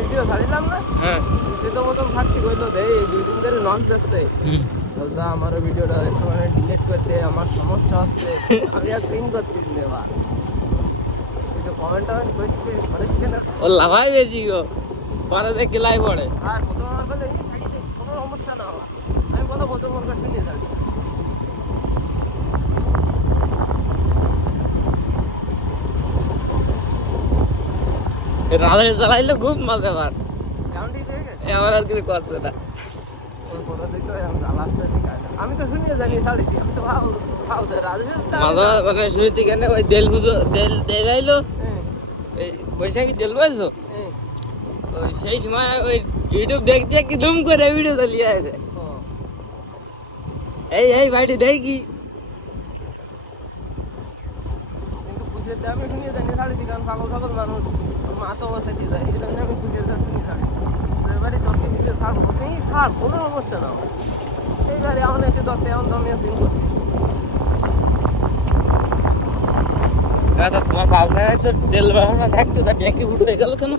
Video ছাড়িলাম না, হ্যাঁ সে তো প্রথম থাকতে কইলো দে এই দুই দিন ধরে নন করতে বলতো আমার ভিডিওটা একটুখানি ডিলিট করতে আমার সমস্যা হচ্ছে। আমি আর সিন করতেছি না বা কমেন্ট করতে করিস কেন? ও লাভাই বেশি গো, পরে দেখে লাই পড়ে। আর প্রথম আমার বলে এই ছাড়ি দে, কোনো সমস্যা না বাবা। আমি বলো প্রথম ওর কাছে নিয়ে যাবি। রাধে চালাইলে খুব মজা পার, কেমন ঠিক হয়ে গেছে? আমার আর কিছু করছে না। ওর ফটো দেখতে আমি লাস্টে ঠিক আছে। আমি তো শুনিয়ে জানি ছাড়িছি, আমি তো ভাও মাঝে মানে শুরুতে কেন ওই তেল বুঝো, তেল আইলো এই বৈশাখী তেল বুঝছো, ওই সেই সময় ওই ইউটিউব দেখতে কি ধুম করে ভিডিও চালিয়ে আছে। এই ভাইটি দেখি কিন্তু খুশির দাম আমি শুনিয়ে জানি ছাড়িছি, কারণ পাগল পাগল মানুষ মা তো বসাইতে যায়, এই জন্য আমি খুশির দাম শুনি ছাড়ি। এবারে যত ভিডিও ছাড়বো সেই ছাড়, কোনো সমস্যা না। এইবারে এখন একটু দশটা এমন দামে সিন করছি। দাদা তোমার ব্যবসায় তো তেল ব্যবসা থাকতো, তা ট্যাঙ্কি ফুটো হয়ে গেল কেন?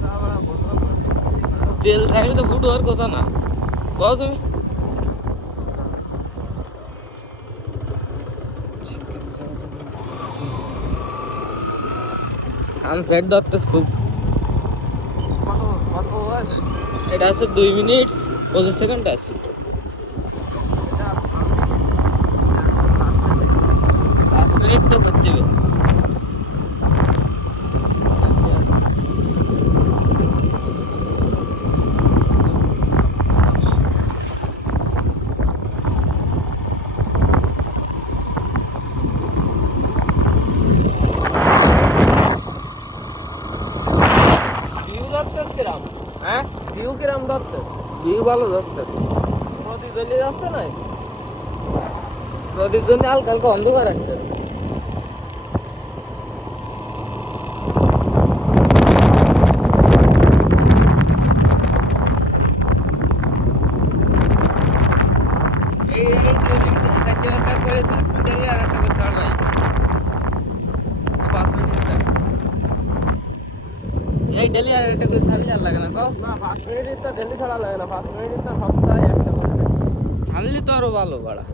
তা আমরা বললাম না। তেল থাকলে তো ফুটো হওয়ার কথা না, কও তুমি। সানসেট ধরতেছ খুব। কত কত আছে? এটা আছে 2 মিনিট 25 সেকেন্ড আছে। এটা 5 মিনিট তো করতে হবে। ভিউ ধরতেছ কিরাম? হ্যাঁ ভিউ কিরাম ধরতেছ? ভিউ ভালো ধরতেছে, নদী জ্বলিয়ে যাচ্ছে না? নদীর জন্য হালকা হালকা অন্ধকার আসছে। এই ডেলি আর একটা করে ছাড়লে আর লাগে না, কও না 5 মিনিট তো ডেলি ছাড়া লাগে না, 5 মিনিট তো সপ্তাহে একটা করে ছাড়ি। ছাড়লে তো আরো ভালো বাড়া।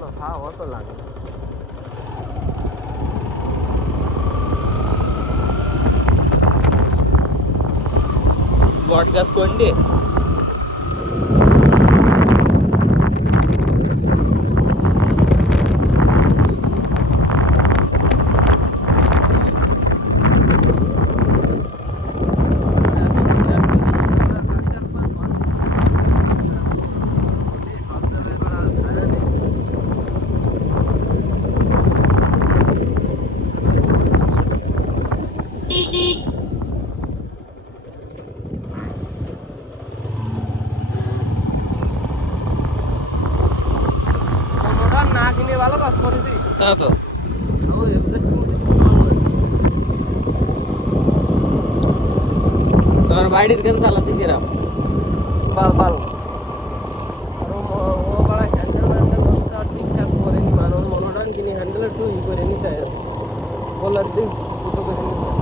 না হ্যাঁ অত লাগে না। বট গাছ কোনটি? কোনোটা না কিনে ভালো কাজ করেছি। তা তো তোমার বাড়ির কেন চালাতে কিরাম? বাল বাল আর ও বড় হ্যান্ডেল ম্যান্ডেল ঠিকঠাক করে নি, মানে ওর মনোটান কিনে হ্যান্ডেল একটু করে নিতে হয়, বলার দিন দুটো করে নিতে হয়।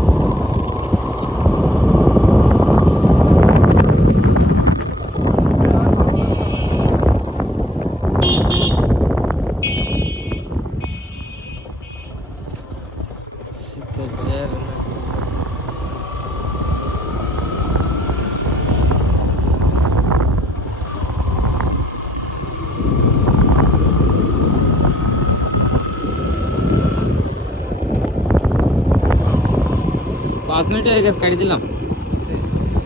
পাঁচ মিনিট হয়ে গেছে, কাটি দিলাম।